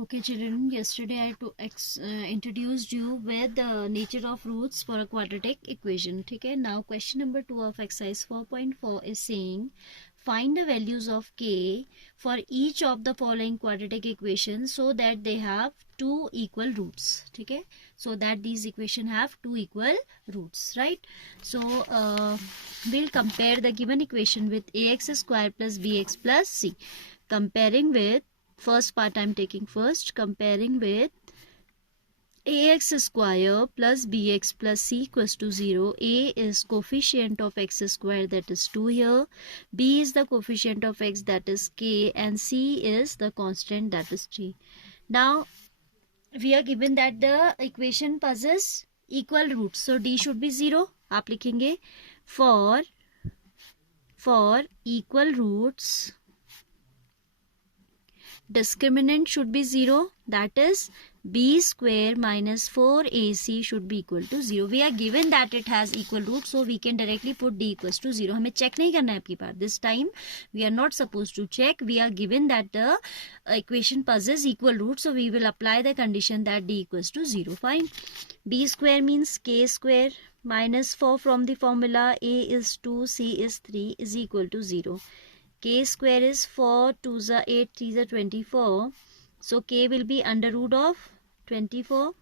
Okay, children, yesterday introduced you with the nature of roots for a quadratic equation. Okay, now question number 2 of exercise 4.4 is saying find the values of k for each of the following quadratic equations so that they have two equal roots. Okay, so that these equations have two equal roots, right? So we'll compare the given equation with ax square plus bx plus c. Comparing with first part I'm taking first, comparing with ax square plus bx plus c equals to 0. A is coefficient of x square, that is 2 here. B is the coefficient of x, that is k, and c is the constant, that is 3. Now we are given that the equation possesses equal roots, so d should be 0. आप लिखेंगे for equal roots discriminant should be 0, that is b square minus 4ac should be equal to 0. We are given that it has equal roots, so we can directly put d equals to 0. हमें check नहीं करना है आपकी बात. This time we are not supposed to check. We are given that the equation possesses equal roots, so we will apply the condition that d equals to 0. Fine. b square means k square minus 4 from the formula a is 2, c is 3 is equal to 0. K square is 4, 2s are 8, 3s are 24. So K will be under root of 24.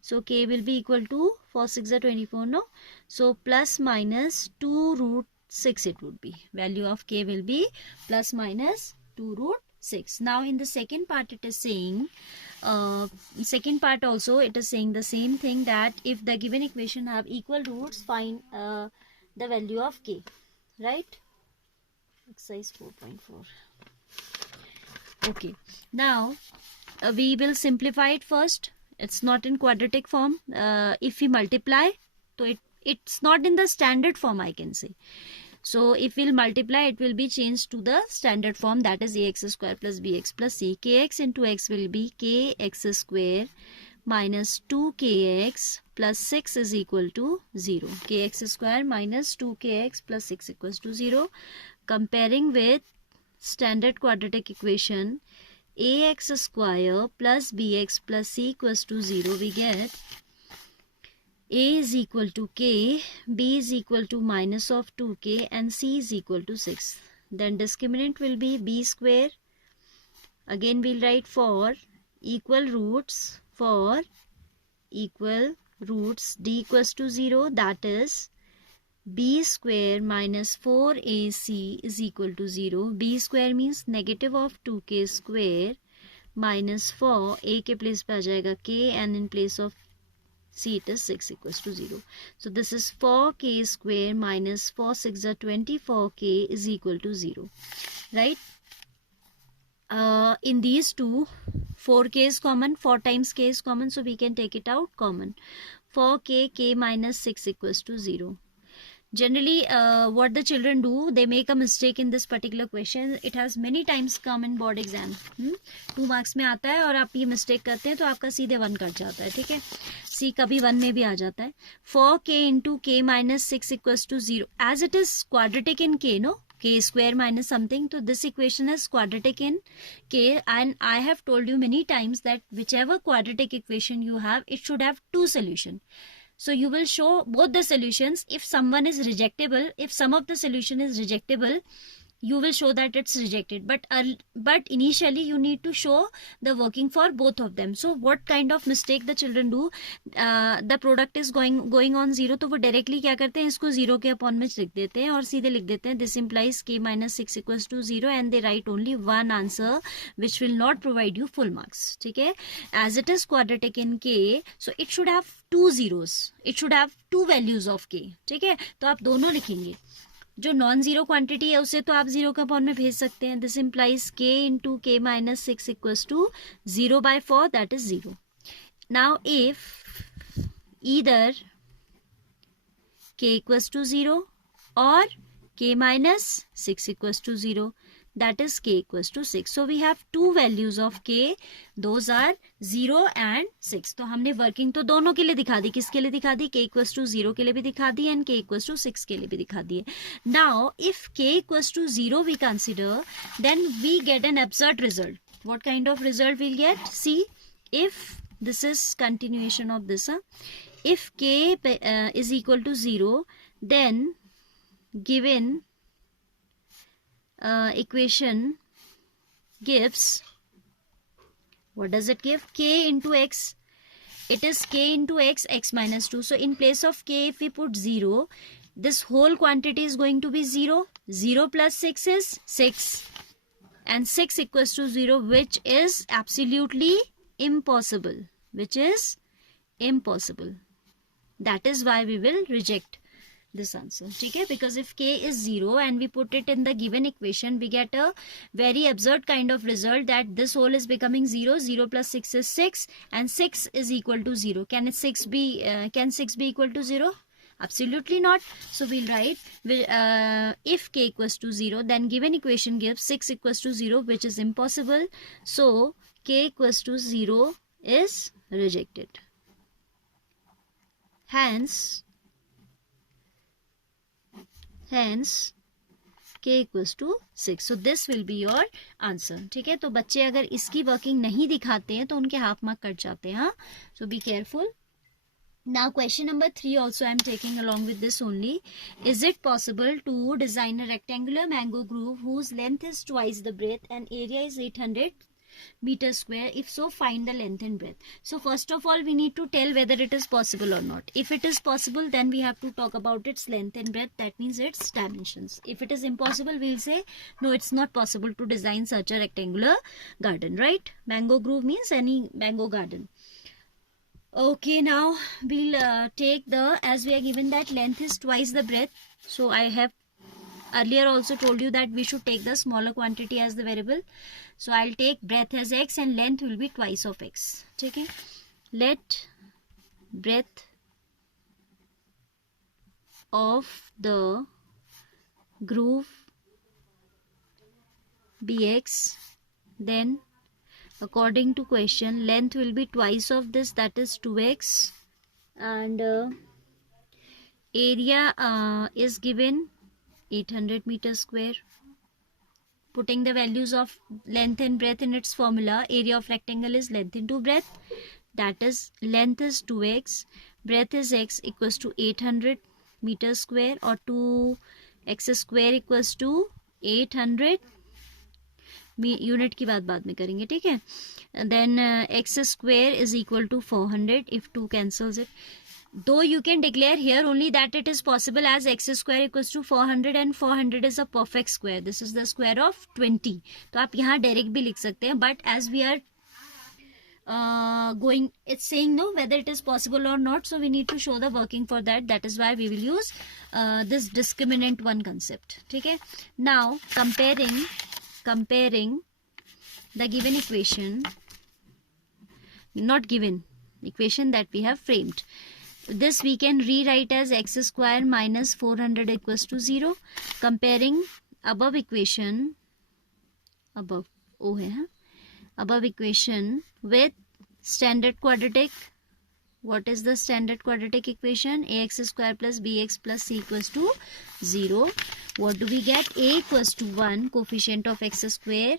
So K will be equal to 4, 6 are 24, no? So plus minus 2 root 6 it would be. Value of K will be plus minus 2 root 6. Now in the second part it is saying, second part also it is saying the same thing, that if the given equation have equal roots, find the value of K, right? Exercise 4.4. Okay, now we will simplify it first. It's not in quadratic form. If we multiply, so it's not in the standard form, I can say. So if we'll multiply, it will be changed to the standard form, that is ax square plus bx plus c. Kx into x will be kx square minus 2kx plus 6 is equal to 0. Kx square minus 2kx plus 6 equals to 0. Comparing with standard quadratic equation, ax square plus bx plus c equals to 0, we get a is equal to k, b is equal to minus of 2k, and c is equal to 6. Then discriminant will be b square. Again we'll write for equal roots, d equals to 0, that is b square minus 4ac is equal to 0. b square means negative of 2k square minus 4, a के place पे आ जाएगा k, and in place of c it is 6 equals to 0. So this is 4k square minus 4 6 are 24k is equal to 0, right? In these two, 4k is common, 4 times k is common, so we can take it out common. 4k, k minus 6 equals to 0. Generally, what the children do, they make a mistake in this particular question. It has many times come in board exam. 2 marks में आता है और आप ये mistake करते हैं तो आपका सीधे 1 कट जाता है, ठीक है? C कभी 1 में भी आ जाता है. 4k into k minus 6 equals to 0. As it is quadratic in k, no? K square minus something. So this equation is quadratic in k, and I have told you many times that whichever quadratic equation you have, it should have 2 solutions. So you will show both the solutions. If someone is rejectable, if some of the solution is rejectable, you will show that it's rejected. But initially you need to show the working for both of them. So what kind of mistake the children do? The product is going on 0, तो वो directly क्या करते हैं, इसको 0 के upon में लिख देते हैं और सीधे लिख देते हैं this implies k minus 6 equals to 0, and they write only one answer which will not provide you full marks. ठीक है? As it is quadratic in k, so it should have 2 zeros. It should have 2 values of k. ठीक है? तो आप दोनों लिखेंगे. जो non zero quantity है उसे तो आप 0 का अपॉन में भेज सकते हैं. This implies k into k minus 6 equals to 0 by 4, that is 0. Now if either k equals to 0 or k minus 6 equals to 0, that is k equals to 6. So we have 2 values of k, those are 0 and 6. तो हमने working तो दोनों के लिए दिखा दी. किसके लिए दिखा दी? k equals to 0 के लिए भी दिखा दी and k equals to 6 के लिए भी दिखा दी. Now if k equals to 0 we consider, then we get an absurd result. What kind of result we'll get? See, if this is continuation of this, if k is equal to 0, then given equation gives, what does it give? K into x. It is k into x, x minus 2. So in place of k, if we put 0, this whole quantity is going to be 0. 0 plus 6 is 6. And 6 equals to 0, which is absolutely impossible. Which is impossible. That is why we will reject this answer. Okay? Because if k is 0 and we put it in the given equation, we get a very absurd kind of result that this whole is becoming 0. 0 plus 6 is 6 and 6 is equal to 0. Can 6 be equal to 0? Absolutely not. So we'll write if k equals to 0, then given equation gives 6 equals to 0, which is impossible. So k equals to 0 is rejected. Hence k equals to 6. So this will be your answer. ठीक है, तो बच्चे अगर इसकी working नहीं दिखाते हैं तो उनके हाफ मार्क कट जाते हैं. हाँ, so be careful. Now question number 3 also I am taking along with this only. Is it possible to design a rectangular mango groove whose length is twice the breadth and area is 800 meters square? If so, find the length and breadth. So first of all, we need to tell whether it is possible or not. If it is possible, then we have to talk about its length and breadth. That means its dimensions. If it is impossible, we'll say no, it's not possible to design such a rectangular garden, right? Mango groove means any mango garden. Okay, now we'll take the, as we are given that length is twice the breadth. So I have earlier also told you that we should take the smaller quantity as the variable. So I'll take breadth as x and length will be twice of x. Okay. Let breadth of the groove be x, then according to question, length will be twice of this, that is 2x, and area is given 800 meters square. Putting the values of length and breadth in its formula, area of rectangle is length into breadth, that is length is 2x, breadth is x, equals to 800 meters square, or 2x square equals to 800. Unit की बात बाद में करेंगे, ठीक है. Then x square is equal to 400 if 2 cancels it. Though you can declare here only that it is possible as x square equals to 400 and 400 is a perfect square. This is the square of 20. तो आप यहाँ direct भी लिख सकते हैं, but as we are going, it's saying no whether it is possible or not, so we need to show the working for that. That is why we will use this discriminant one concept. ठीक है. Now comparing the given equation, not given equation that we have framed, this we can rewrite as x square minus 400 equals to 0. Comparing above equation, above O है, above equation with standard quadratic. What is the standard quadratic equation? Ax square plus bx plus c equals to 0. What do we get? A equals to 1, coefficient of x square.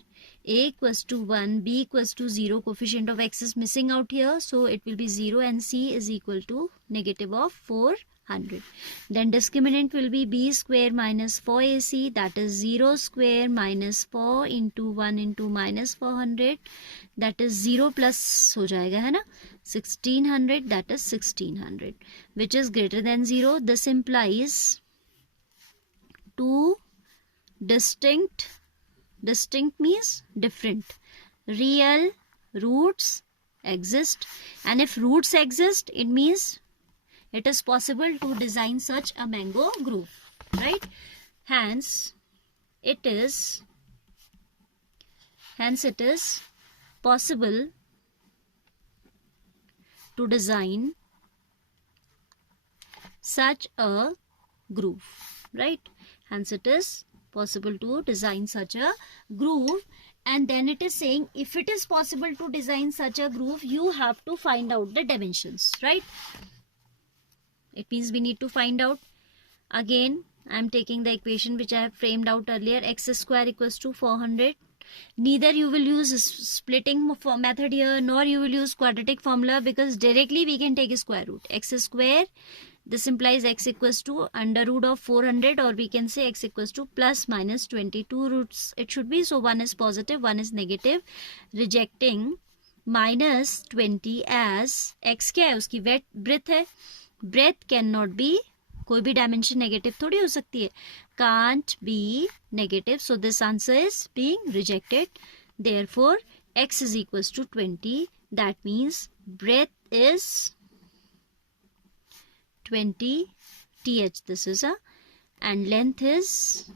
A equals to 1, b equals to 0, coefficient of x is missing out here, so it will be 0, and c is equal to negative of 400. Then discriminant will be b square minus 4ac, that is 0 square minus 4 into 1 into minus 400, that is 0 plus हो जाएगा है ना, 1600, that is 1600, which is greater than 0. This implies two distinct means different real roots exist, and if roots exist, it means it is possible to design such a mango groove, right? Hence it is possible to design such a groove, right? Hence it is possible to design such a groove. And then it is saying if it is possible to design such a groove, you have to find out the dimensions, right? It means we need to find out. Again, I am taking the equation which I have framed out earlier. X square equals to 400 Neither you will use splitting method here, nor you will use quadratic formula, because directly we can take a square root. X square, this implies x equals to under root of 400, or we can say x equals to plus minus 22 roots it should be. So one is positive, one is negative. Rejecting minus 20 as x क्या है उसकी breadth है. Breadth cannot be, कोई भी dimension negative थोड़ी हो सकती है, can't be negative. So this answer is being rejected. Therefore x is equals to 20. That means breadth is 20 th, this is a, and length is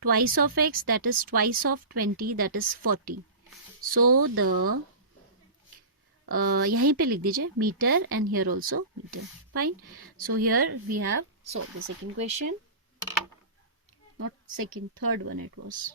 twice of x, that is twice of 20, that is 40. So the यहीं पे लिख दीजिए metre and here also meter. Fine. So here we have solved the second question, not second, third one it was.